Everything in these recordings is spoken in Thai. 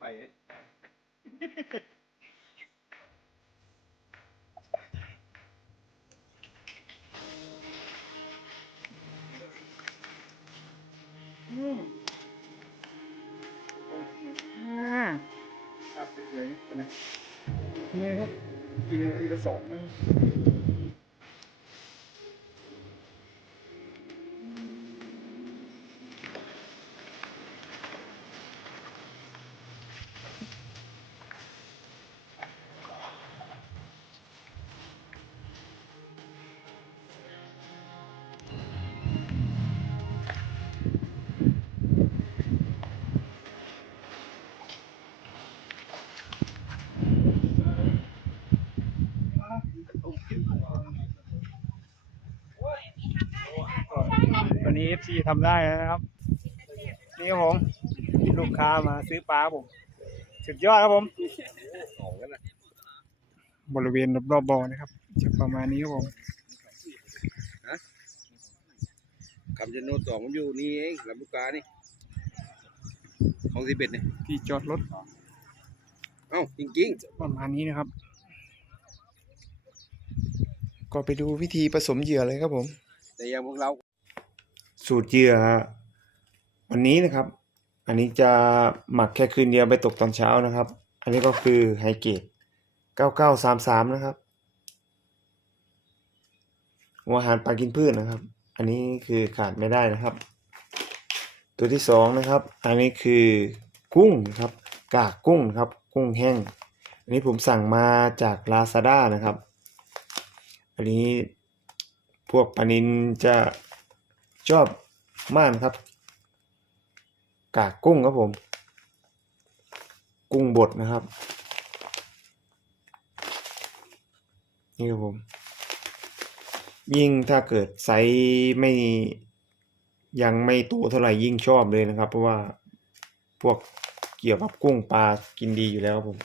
ไปครับเฉยๆนะนี่ครับกินทีละสองนะ วันนี้ FC ทำได้นะครับ นี่ครับผมมีลูกค้ามาซื้อปลาครับผม สุดยอดครับผม บริเวณรอบๆบ่อนะครับจะประมาณนี้ครับผมคำชะโนดสองมันอยู่นี่เองลำลูกกานี่ ของสิบเอ็ดเนี่ยที่จอดรถ เอ้าจริงประมาณนี้นะครับ ก็ไปดูวิธีผสมเหยื่อเลยครับผมๆแต่อยังพวกเรา สูตรเหยื่อวันนี้นะครับ อันนี้จะหมักแค่คืนเดียวไปตกตอนเช้านะครับ อันนี้ก็คือไฮเกรด9933 นะครับหัวอาหารปลากินพืชนะครับ อันนี้คือขาดไม่ได้นะครับ ตัวที่สองนะครับ อันนี้คือกุ้งนะครับ กากกุ้งครับ กุ้งแห้ง อันนี้ผมสั่งมาจาก Lazada นะครับ อันนี้พวกปลานินจะ ชอบมากนครับ กากกุ้งครับผม กุ้งบดนะครับ นี่ครับผม ยิ่งถ้าเกิดไซส์ไม่ยังไม่โตเท่าไหร่ยิ่งชอบเลยนะครับ เพราะว่าพวกเกี่ยวกับกุ้งปลากินดีอยู่แล้วครับผม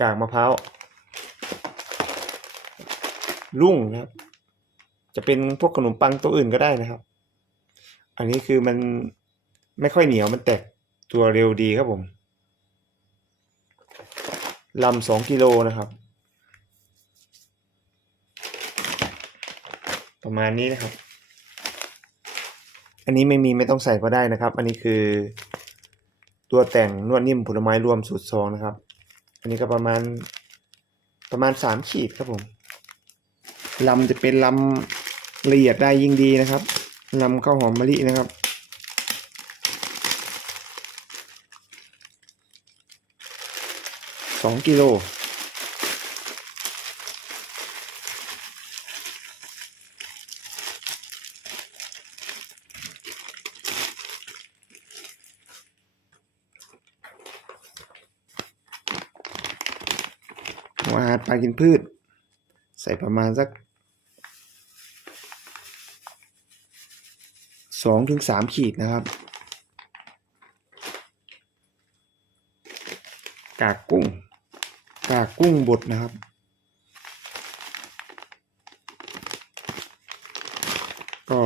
กากมะพร้าวรุ่งนะครับ จะเป็นพวกขนมปังตัวอื่นก็ได้นะครับ อันนี้คือมันไม่ค่อยเหนียวมันแตกตัวเร็วดีครับผมลำสองกิโลนะครับ ประมาณนี้นะครับ อันนี้ไม่มีไม่ต้องใส่ก็ได้นะครับ อันนี้คือตัวแต่งนวดนิ่มผลไม้รวมสูตรซองนะครับ อันนี้ก็ประมาณประมาณสามขีดครับผมลำจะเป็นลำ ละเอียดได้ยิ่งดีนะครับลำข้าวหอมมะลินะครับ สองกิโล หัวอาหารปลากินพืช ใส่ประมาณสัก สองถึงสามขีดนะครับ กากกุ้ง กากกุ้งบดนะครับ ก็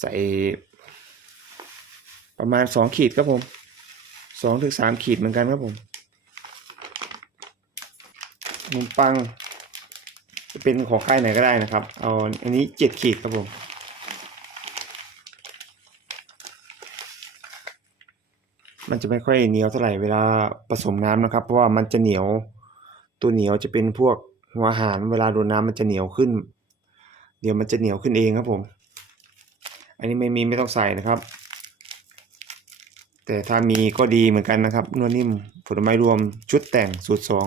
ใส่ประมาณสองขีดครับผมสองถึงสามขีดเหมือนกันครับผมขนมปัง จะเป็นของค่ายไหนก็ได้นะครับ เอาอันนี้เจ็ดขีดครับผม มันจะไม่ค่อยเหนียวเท่าไหร่เวลาผสมน้ำนะครับ เพราะว่ามันจะเหนียวตัวเหนียวจะเป็นพวกหัวอาหารเวลาโดนน้ำมันจะเหนียวขึ้น เดี๋ยวมันจะเหนียวขึ้นเองครับผม อันนี้ไม่มีไม่ต้องใส่นะครับ แต่ถ้ามีก็ดีเหมือนกันนะครับนวดนิ่มผลไม้รวมชุดแต่งสูตรสอง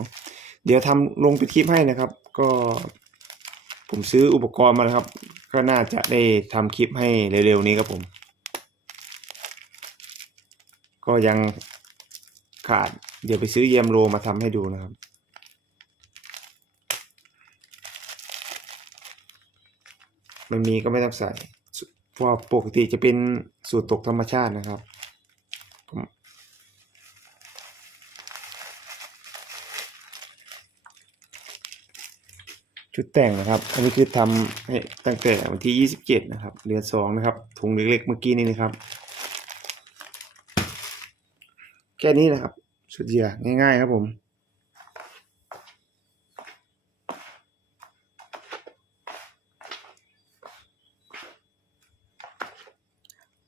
เดี๋ยวทำลงไปคลิปให้นะครับ ก็ผมซื้ออุปกรณ์มาแล้วครับ ก็น่าจะได้ทำคลิปให้เร็วๆนี้ครับผม ก็ยังขาด เดี๋ยวไปซื้อเยมโรมาทำให้ดูนะครับ มันมีก็ไม่ต้องใส่เพราะปกติจะเป็นสูตรตกธรรมชาตินะครับชุดแต่งนะครับ อันนี้คือทำให้ตั้งแต่วันที่ 27 นะครับ เดือน2นะครับ ถุงเล็กๆเมื่อกี้นี่นะครับ แค่นี้นะครับ สุดเหยื่อง่ายๆครับผม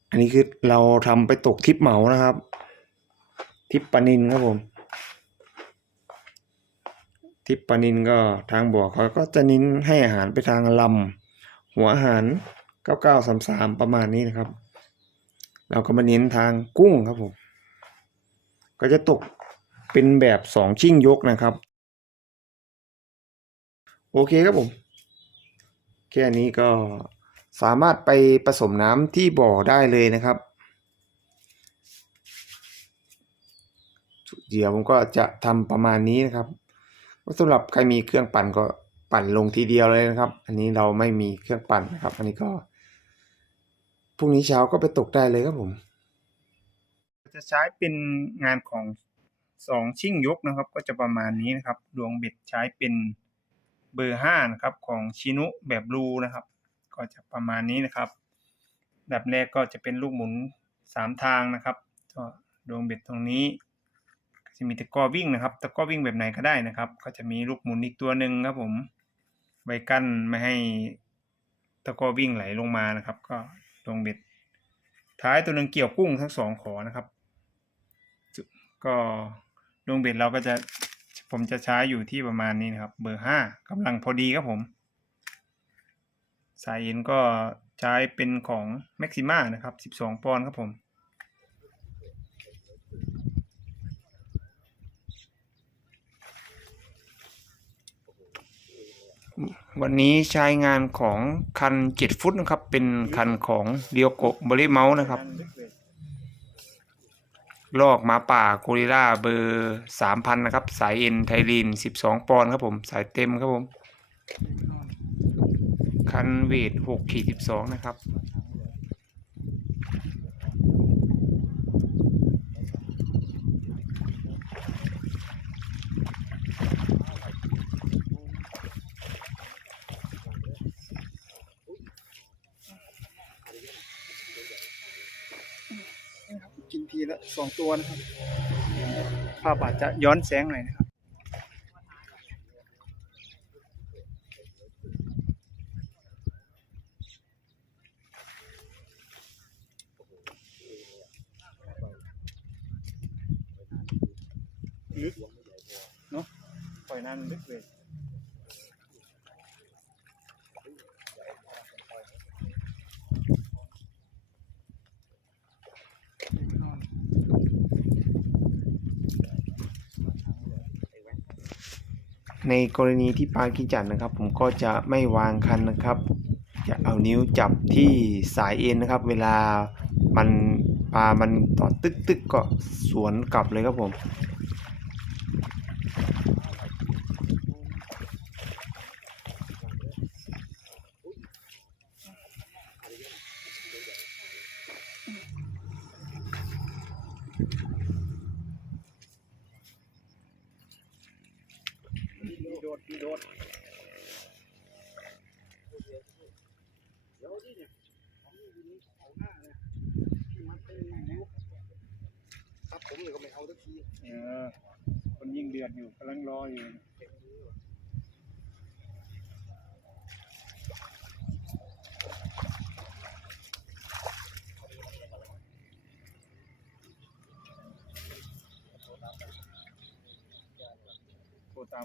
อันนี้คือเราทำไปตกทิปเหมานะครับ ทิปปนินครับผม ทิปปนินก็ทางบ่อเขาก็จะนินให้อาหารไปทางลำหัวอาหาร9933ประมาณนี้นะครับ เราก็มาเน้นทางกุ้งครับผม ก็จะตกเป็นแบบสองชิ่งยกนะครับ โอเคครับผม แค่นี้ก็สามารถไปผสมน้ำที่บ่อได้เลยนะครับเดี๋ยวผมก็จะทำประมาณนี้นะครับสำหรับใครมีเครื่องปั่นก็ปั่นลงทีเดียวเลยนะครับ อันนี้เราไม่มีเครื่องปั่นนะครับ อันนี้ก็พรุ่งนี้เช้าก็ไปตกได้เลยครับผม จะใช้เป็นงานของสองชิ่งยกนะครับ ก็จะประมาณนี้นะครับ ดวงเบ็ดใช้เป็นเบอร์ห้านะครับของชินุแบบรูนะครับ ก็จะประมาณนี้นะครับแบบแรกก็จะเป็นลูกหมุนสามทางนะครับก็ดวงเบ็ดตรงนี้จะมีตะก้อวิ่งนะครับ ตะก้อวิ่งแบบไหนก็ได้นะครับ ก็จะมีลูกหมุนอีกตัวหนึ่งครับผมไว้กั้นไม่ให้ตะก้อวิ่งไหลลงมานะครับ ก็ดวงเบ็ดท้ายตัวหนึ่งเกี่ยวกุ้งทั้งสองขอนะครับ ก็ดวงเบ็ดเราก็จะผมจะใช้อยู่ที่ประมาณนี้นะครับ เบอร์ห้ากำลังพอดีครับผม สายเอ็นก็ใช้เป็นของ Maxima นะครับ 12 ปอนด์ครับผมวันนี้ใช้งานของคัน 7 ฟุตนะครับ เป็นคันของเดียวโกบริเมาส์นะครับ ลอกหมาป่าโกริล่าเบอร์สามพันนะครับ สายเอ็นไทลีนสิบสองปอนด์ครับผม สายเต็มครับผม คันเวทหกขีดสิบสองนะครับ สองตัวนะครับ ภาพอาจจะย้อนแสงหน่อยนะครับ ลึกเนาะปล่อยนานลึกเลย ในกรณีที่ปลากินจัดนะครับ ผมก็จะไม่วางคันนะครับ จะเอานิ้วจับที่สายเอ็นนะครับ เวลามันปลามันต่อตึกตึกก็สวนกลับเลยครับผม โดดโดด ครับผมเนี่ยก็ไม่เอาสักที เออคนยิ่งเดือดอยู่กำลังรออยู่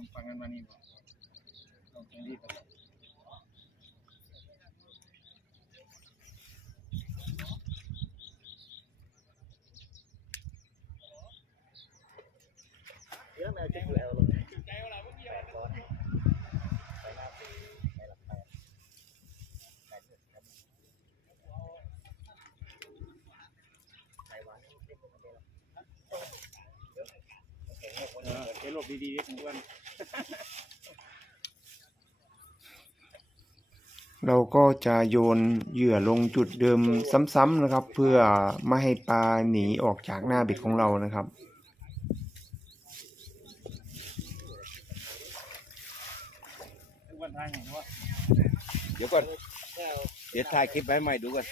โทรตามฟังกันมานี่บอกเราต้องรีบไป เออเดี๋ยวหลบดีๆคุณอ้วน เราก็จะโยนเหยื่อลงจุดเดิมซ้ำๆนะครับ เพื่อไม่ให้ปลาหนีออกจากหน้าเบ็ดของเรานะครับ เดี๋ยวก่อน เดี๋ยวถ่ายคลิปไว้ใหม่ดูก่อน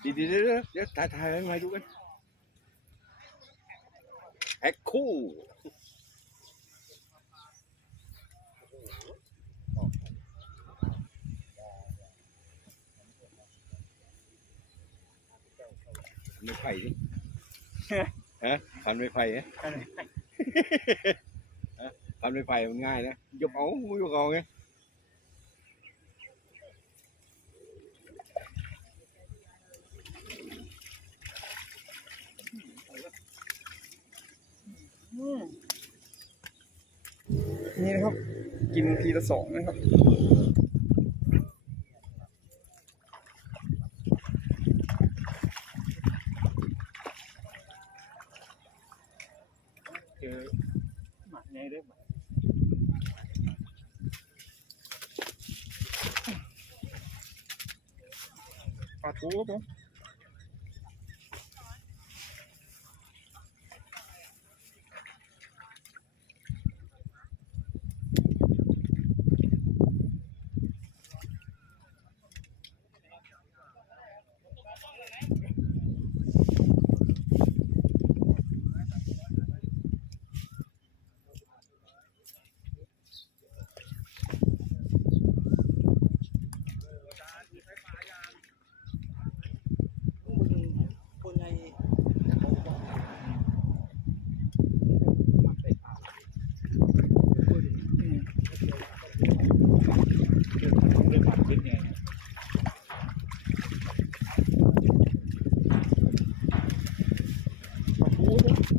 เดี๋ยวเดี๋ยวเดี๋ยวเดี๋ยถ่ายถ่ายให้ดูกันแอคคู่ ไม่ไผ่ดิฮะฟันไม่ไผ่ฮะฟันไม่ไผ่มันง่ายนะยกเอามือยกเอาไงนี่นะครับ กินทีละสองนะครับ เจอหมาไงด้วยหมาปลาทูครับผม อืมเรื่องเรื่องความคิดไงปลาทูครับผม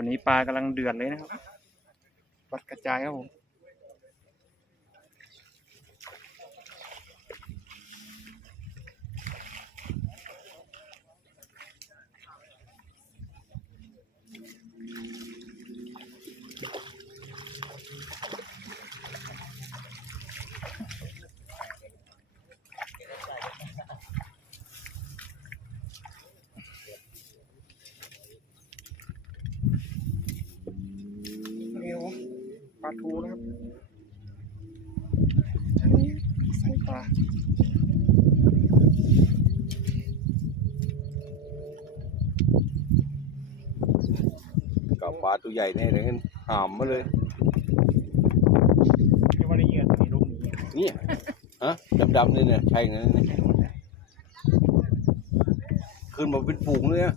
ตัวนี้ปลากำลังเดือดเลยนะครับ วัดกระจายครับผม นี่ครับผมปลาทูนะครับ อันนี้ใส่ปลา กับ ปลาตัวใหญ่แน่เลยงั้นหามมาเลยเรียกว่าได้เหยื่อตัวนี้ลูกนี้เนี่ยฮะดำๆนี่เนี่ยใช่งั้นเนี่ยขึ้นมาเป็นฝูงเลยอะ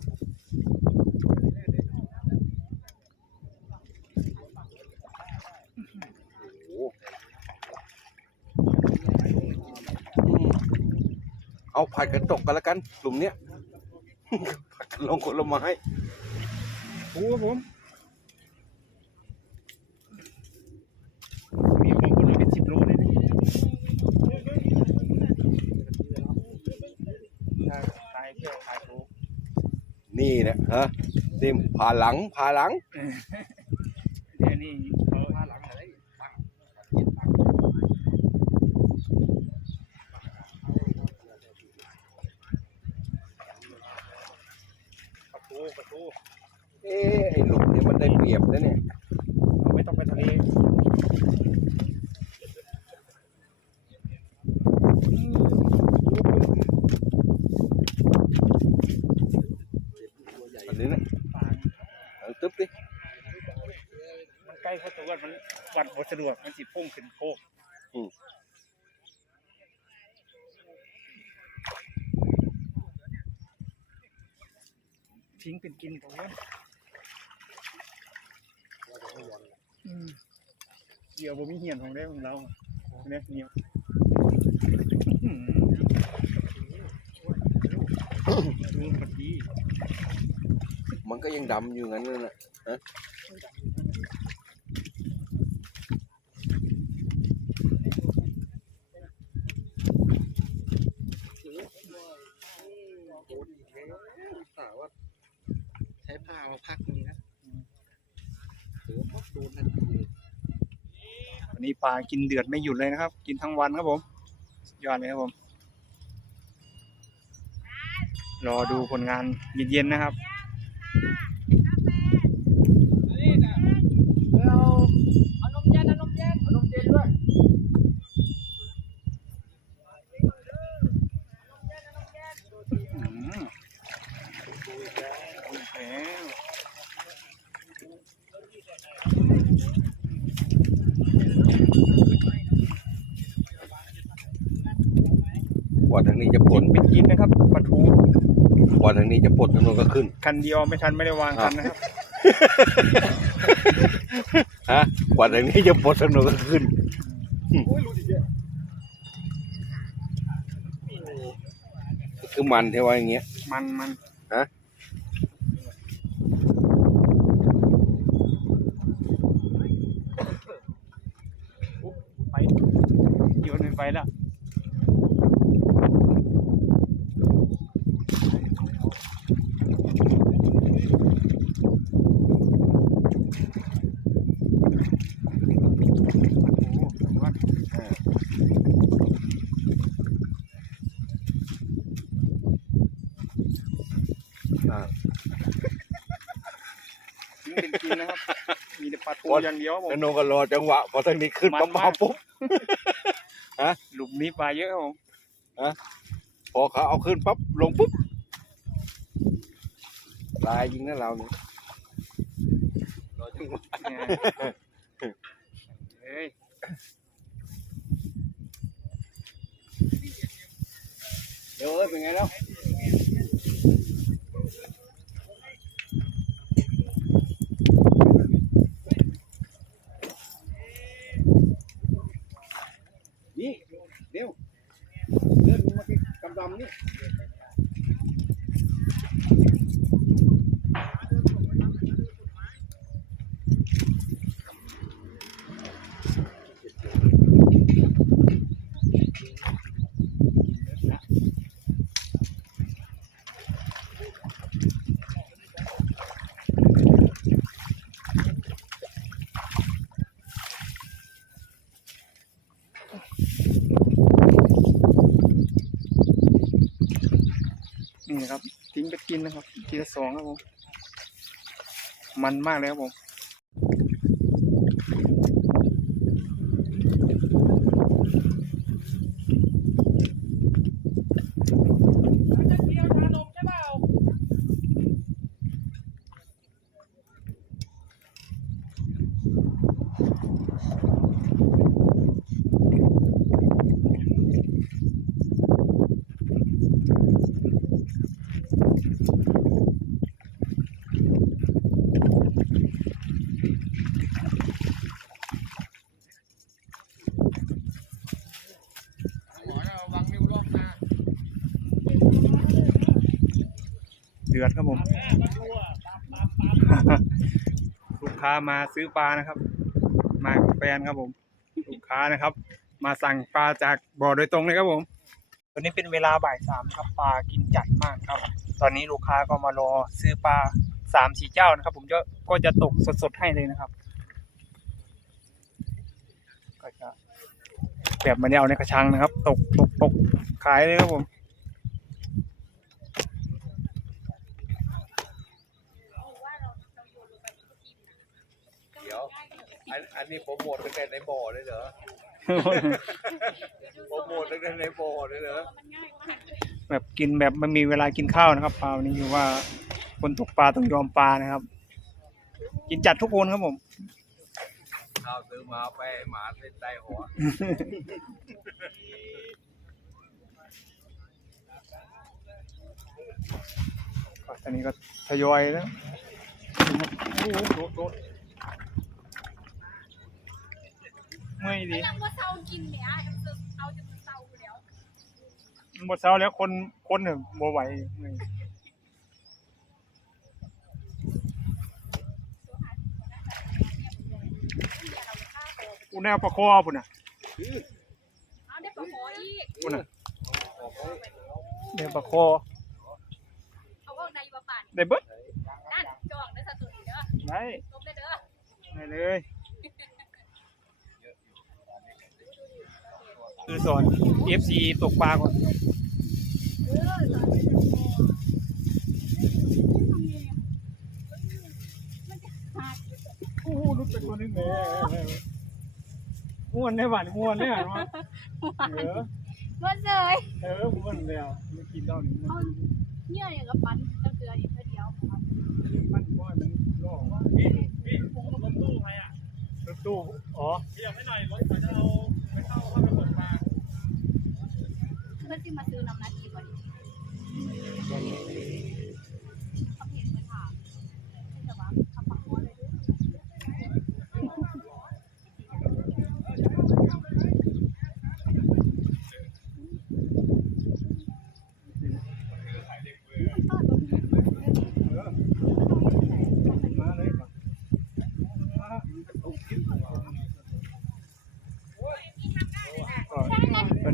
โอ้โหอืมเอาผัดกระตกกันแล้วกันกลุ่มเนี้ยผัดกันลงคนละไม้ทูครับผมมีบางคนเอาเป็นสิบโลเลยนะถ้าตายเพื่อขายทู นี่นะฮะนี่ผ่าหลังผ่าหลังเดี๋ยวนี้เขาพาหลังอะไรปังปลาทูปลาทูเอ๊ะไอ้หลุมเนี่ยมันได้เปรียบนะเนี่ยเราไม่ต้องไปทะเล อันนี้นะ ป่า เอาตึ๊บดิ มันใกล้โคตรวัดมัน วัดบสะดวกมันสิพุ่งขึ้นโคกทิ้งเป็นกินของมันอืมเดี๋ยวผมมีเหียนของได้ของเราเนี่ยเหนียวอืมดูพอดีมันก็ยังดำอยู่งั้น เราพักนี่นะโอ้โหโดนทันทีเวันนี้ปลากินเดือดไม่หยุดเลยนะครับ กินทั้งวันครับผมยอดเลยครับผม รอดูผลงานเย็นๆนะครับ ทางนี้จะปลดทางโน้นก็ขึ้น คันเดียวไม่ทันไม่ได้วางคันนะครับ ฮะกว่าทางนี้จะปลดทางโน้นก็ขึ้น คือมันเท่าอย่างเงี้ย มันมันฮะไปโยนมันไปแล้วโอ้วัด อ่า นี่เป็นกินนะครับ มีแต่ปลาทู วัด อย่างเดียวครับผทามงโน้นก็รอจังหวะพอทางนี้ขึ้นมันปั๊บมากมาปุ๊บ หลุมนี้ปลาเยอะครับผมพอเขาเอาขึ้นปั๊บลงปุ๊บลายยิงนะเราเนี่ยรอจังหวะเนี่ยเฮ้ยเดี๋ยวเอ้ยเป็นไงแล้ว นี่ เดี๋ยวเลื่อนมาที่กำดำนี่ นี่นะครับทิ้งไปกินนะครับ ทีละสองครับผม มันมากเลยครับผม เดือดครับผม ลูกค้ามาซื้อปลานะครับ มาแฟนครับผม ลูกค้านะครับ มาสั่งปลาจากบ่อโดยตรงเลยครับผม ตอนนี้เป็นเวลาบ่ายสามครับปลากินจัดมากครับ ตอนนี้ลูกค้าก็มารอซื้อปลาสามสี่เจ้านะครับ ผมจะก็จะตกสดๆให้เลยนะครับ ก็จะแบบไมันได้เอาในกระชังนะครับ ตกตกตกขายเลยครับผม เดี๋ยว อันอันนี้โปรโมทตั้งแต่ในบ่อเลยเหรอโปรโมทตั้งแต่ในบ่อเลยเหรอแบบกินแบบไม่มีเวลากินข้าวนะครับปลาวันนี้คือว่าคนตกปลาต้องยอมปลานะครับ กินจัดทุกคนครับผมข้าวซื้อมาไปให้หมาเส้นใต้หัวก็ตอนนี้ก็ทยอยแล้วโอ้โห โดดโดดไม่ดียังว่าเศร้ากินเนี่ยเอาจะเศร้าอยู่แล้วหมดเช้าแล้วคนคนหนึ่งโมไหวเมื่อยอุณแนวประคอปุ่นน่ะเอาได้ปลาหออีกปุ่นน่ะแนวประคอเอาว่าในปลาป่านได้เบิดนั่นจองได้สตุนเด้อได้ตบได้เด้อได้เลย คือสอน FC ตกปลาก่อนโอ้โหรุดเป็นตัวนึงเลยม้วนได้หวานม้วนเนี่ยเนาะเออมันเลยเออม้วนแล้วไม่กินแล้วนี่เอาเนี่ยอย่างกับปันตะเกียบอีกเดียวครับมันม้วนมันล่อพี่พี่ผมรถตู้ใครอะรถตู้อ๋อเพื่อที่มาซื้อน้ำนัดกี่วันเขา เห็นเลยค่ะแต่ว่าเขาปักหัวเลยด้วย มาเลยก่อน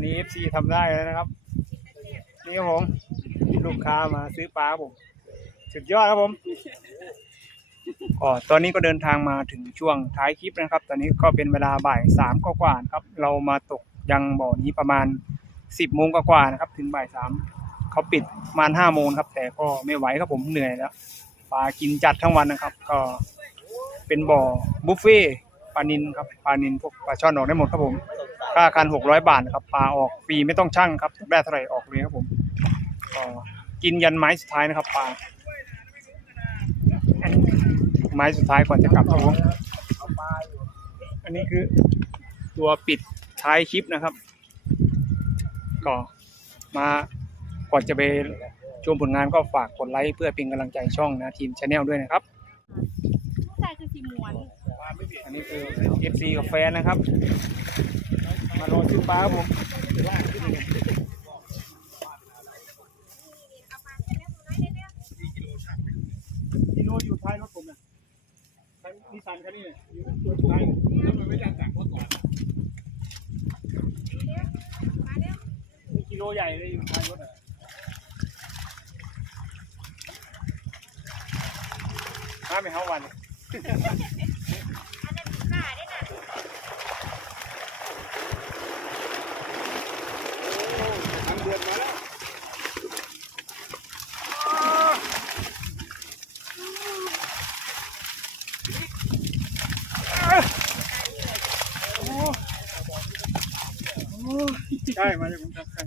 ทำได้แล้วนะครับ นี่ครับผมลูกค้ามาซื้อปลาผมสุดยอดครับผมก็ตอนนี้ก็เดินทางมาถึงช่วงท้ายคลิปนะครับ ตอนนี้ก็เป็นเวลาบ่ายสามกว่าๆครับ เรามาตกยังบ่อนี้ประมาณสิบโมงกว่าๆนะครับ ถึงบ่ายสามเขาปิดประมาณห้าโมงครับ แต่ก็ไม่ไหวครับผมเหนื่อยแล้วปลากินจัดทั้งวันนะครับ ก็เป็นบ่อบุฟเฟ่ปลานินครับปลานินพวกปลาช่อนออกได้หมดครับผม ค่าคันหกร้อยบาทนะครับปลาออกฟรีไม่ต้องชั่งครับได้เท่าไหร่ออกเลยครับผมก็กินยันไม้สุดท้ายนะครับปลาอันนี้ไม้สุดท้ายก่อนจะกลับครับผมอันนี้คือตัวปิดท้ายคลิปนะครับ ก็มาก่อนจะไปชมผลงานก็ฝากกดไลค์เพื่อเป็นกำลังใจช่องนะทีมชาแนลด้วยนะครับผู้ชายคือสีม้วนอันนี้คือ FC กับแฟนนะครับ มารอซื้อปลาครับผมกิโลอยู่ท้ายรถผมนะคันนิสันคันนี้เนี่ยอยู่ตัวท้ายแล้วมันไม่ได้สั่งรถก่อนมีกิโลใหญ่เลยอยู่ท้ายรถอะห้าไม่เข้าวัน ทางเดือนมาแล้ว ใช่มาจากผมทำกัน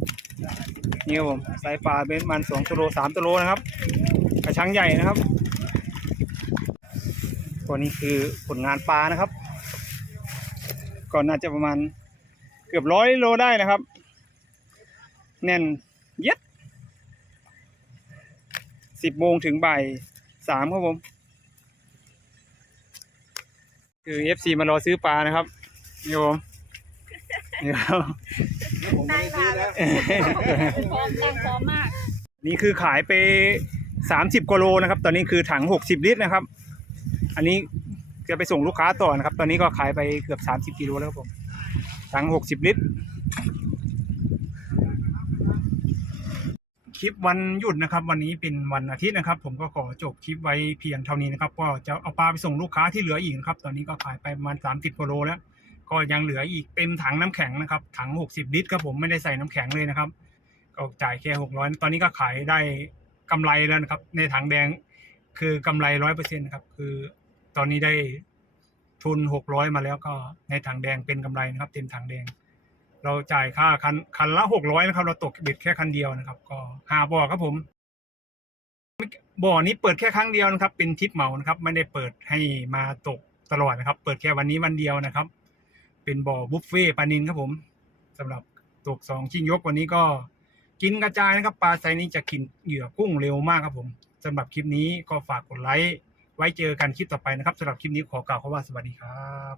นี่ครับผมสายปลาเป็นมันสองตัวโลสามตัวโลนะครับ กระชังใหญ่นะครับตัวนี้คือผลงานปลานะครับ ก็น่าจะประมาณเกือบร้อยโลได้นะครับ แน่นเย็ดสิบโมงถึงบ่ายสามครับผม คือ FC มารอซื้อปลานะครับนี่ผมนี่ครับ ผมไม่ได้ซื้อแล้วพร้อมตั้งพร้อมมาก นี่คือขายไปสามสิบกว่าโลนะครับ ตอนนี้คือถังหกสิบลิตรนะครับ อันนี้จะไปส่งลูกค้าต่อนะครับ ตอนนี้ก็ขายไปเกือบสามสิบกิโลแล้วครับผม ถังหกสิบลิตร คลิปวันหยุดนะครับ วันนี้เป็นวันอาทิตย์นะครับ ผมก็ขอจบคลิปไว้เพียงเท่านี้นะครับ ก็จะเอาปลาไปส่งลูกค้าที่เหลืออีกนะครับ ตอนนี้ก็ขายไปประมาณสามสิบกิโลแล้ว ก็ยังเหลืออีกเต็มถังน้ำแข็งนะครับถังหกสิบลิตรครับผมไม่ได้ใส่น้ำแข็งเลยนะครับ ก็จ่ายแค่หกร้อยตอนนี้ก็ขายได้กำไรแล้วนะครับ ในถังแดงคือกำไรร้อยเปอร์เซ็นต์ครับคือตอนนี้ได้ทุนหกร้อยมาแล้วก็ในถังแดงเป็นกำไรนะครับ เต็มถังแดง เราจ่ายค่าคันคันละหกร้อยนะครับ เราตกเบ็ดแค่คันเดียวนะครับ ก็หาบ่อครับผม บ่อนี้เปิดแค่ครั้งเดียวนะครับ เป็นทิปเหมานะครับ ไม่ได้เปิดให้มาตกตลอดนะครับ เปิดแค่วันนี้วันเดียวนะครับ เป็นบ่อบุฟเฟ่ปลานินครับผมสำหรับตกสองชิงยกวันนี้ก็กินกระจายนะครับ ปลาไซนี้จะกินเหยื่อกุ้งเร็วมากครับผมสำหรับคลิปนี้ก็ฝากกดไลค์ไว้เจอกันคลิปต่อไปนะครับสำหรับคลิปนี้ขอกล่าวคำว่าสวัสดีครับ